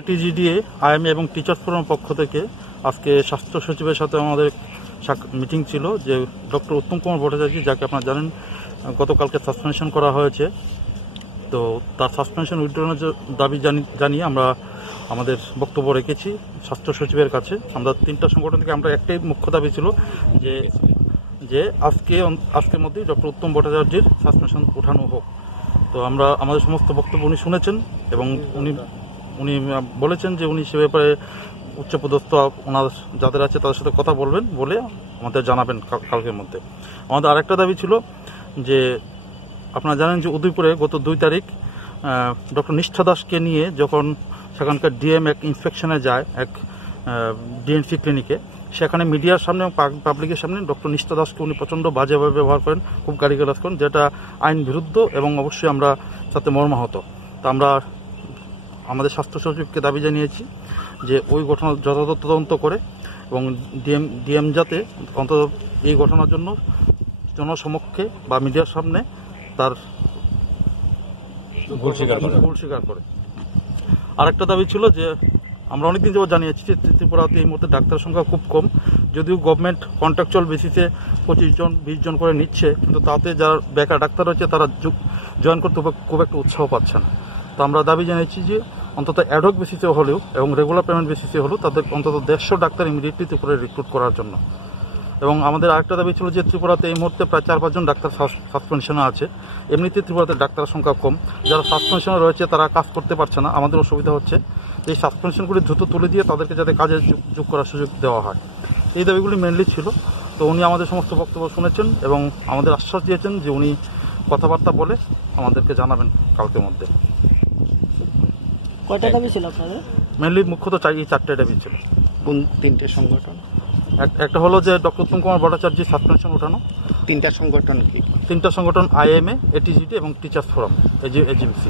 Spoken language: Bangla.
এটিজিডিএ, আইএমএ এবং টিচার্স ফোরামের পক্ষ থেকে আজকে স্বাস্থ্য সচিবের সাথে আমাদের মিটিং ছিল যে ডক্টর উত্তম কুমার ভট্টাচার্য, যাকে আপনারা জানেন গতকালকে সাসপেনশন করা হয়েছে, তো তার সাসপেনশন উইথড্রনের দাবি জানিয়ে আমরা আমাদের বক্তব্য রেখেছি স্বাস্থ্য সচিবের কাছে। আমরা তিনটা সংগঠন থেকে আমরা একটাই মুখ্য দাবি ছিল যে আজকের মধ্যেই ডক্টর উত্তম ভট্টাচার্যের সাসপেনশন ওঠানো হোক। তো আমরা আমাদের সমস্ত বক্তব্য উনি শুনেছেন এবং উনি বলেছেন যে উনি সে ব্যাপারে উচ্চপদস্থ ওনার যাদের আছে তাদের সাথে কথা বলবেন, বলে আমাদের জানাবেন কালকের মধ্যে। আমাদের আরেকটা দাবি ছিল যে আপনারা জানেন যে উদয়পুরে গত 2 তারিখ ডক্টর নিষ্ঠা দাসকে নিয়ে যখন সেখানকার ডিএম এক ইন্সপেকশনে যায় এক ডিএনসি ক্লিনিকে, সেখানে মিডিয়ার সামনে পাবলিকের সামনে ডক্টর নিষ্ঠা দাসকে উনি প্রচণ্ড বাজেভাবে ব্যবহার করেন, খুব গালিগালাজ করেন, যেটা আইন বিরুদ্ধ এবং অবশ্যই আমরা তাতে মর্মাহত। তা আমরা আমাদের স্বাস্থ্য সচিবকে দাবি জানিয়েছি যে ওই ঘটনা যথাযথ তদন্ত করে এবং ডিএম যাতে অন্তত এই ঘটনার জন্য জনসমক্ষে বা মিডিয়ার সামনে তার ভুল স্বীকার করে। আরেকটা দাবি ছিল যে আমরা অনেকদিন যাবত জানিয়েছি যে ত্রিপুরাতে এই মুহূর্তে ডাক্তারের সংখ্যা খুব কম, যদিও গভর্নমেন্ট কন্ট্রাকচুয়াল বেসিসে 25 জন 20 জন করে নিচ্ছে, কিন্তু তাতে যারা বেকার ডাক্তার রয়েছে তারা জয়েন করতে খুব একটা উৎসাহ পাচ্ছে না। তো আমরা দাবি জানিয়েছি যে অন্তত অ্যাডহক বেসিসে হলেও এবং রেগুলার পেমেন্ট বেসিসে হলেও তাদের অন্তত 150 ডাক্তার ইমিডিয়েটলি ত্রিপুরায় রিক্রুট করার জন্য। এবং আমাদের আরেকটা দাবি ছিল যে ত্রিপুরাতে এই মুহূর্তে প্রায় 4-5 জন ডাক্তার সাসপেনশনে আছে। এমনিতে ত্রিপুরাতে ডাক্তারের সংখ্যা কম, যারা সাসপেনশনে রয়েছে তারা কাজ করতে পারছে না। আমাদের অসুবিধা হচ্ছে এই সাসপেনশনগুলি দ্রুত তুলে দিয়ে তাদেরকে যাতে কাজে যোগ করার সুযোগ দেওয়া হয়। এই দাবিগুলি মেনলি ছিল। তো উনি আমাদের সমস্ত বক্তব্য শুনেছেন এবং আমাদের আশ্বাস দিয়েছেন যে উনি কথাবার্তা বলে আমাদেরকে জানাবেন কালকের মধ্যে। কয়টা দাবি ছিল আপনাদের? মেনলি মুখ্যত এই 4টে দাবি ছিল। কোন 3টে সংগঠন? একটা হলো যে ডক্টর উত্তম কুমার ভট্টাচার্যের সাসপেনশন ওঠানো। 3টা সংগঠন কি? 3টা সংগঠন আইএমএ, এটিজিডি এবং টিচার্স ফোরাম, এজিএমসি।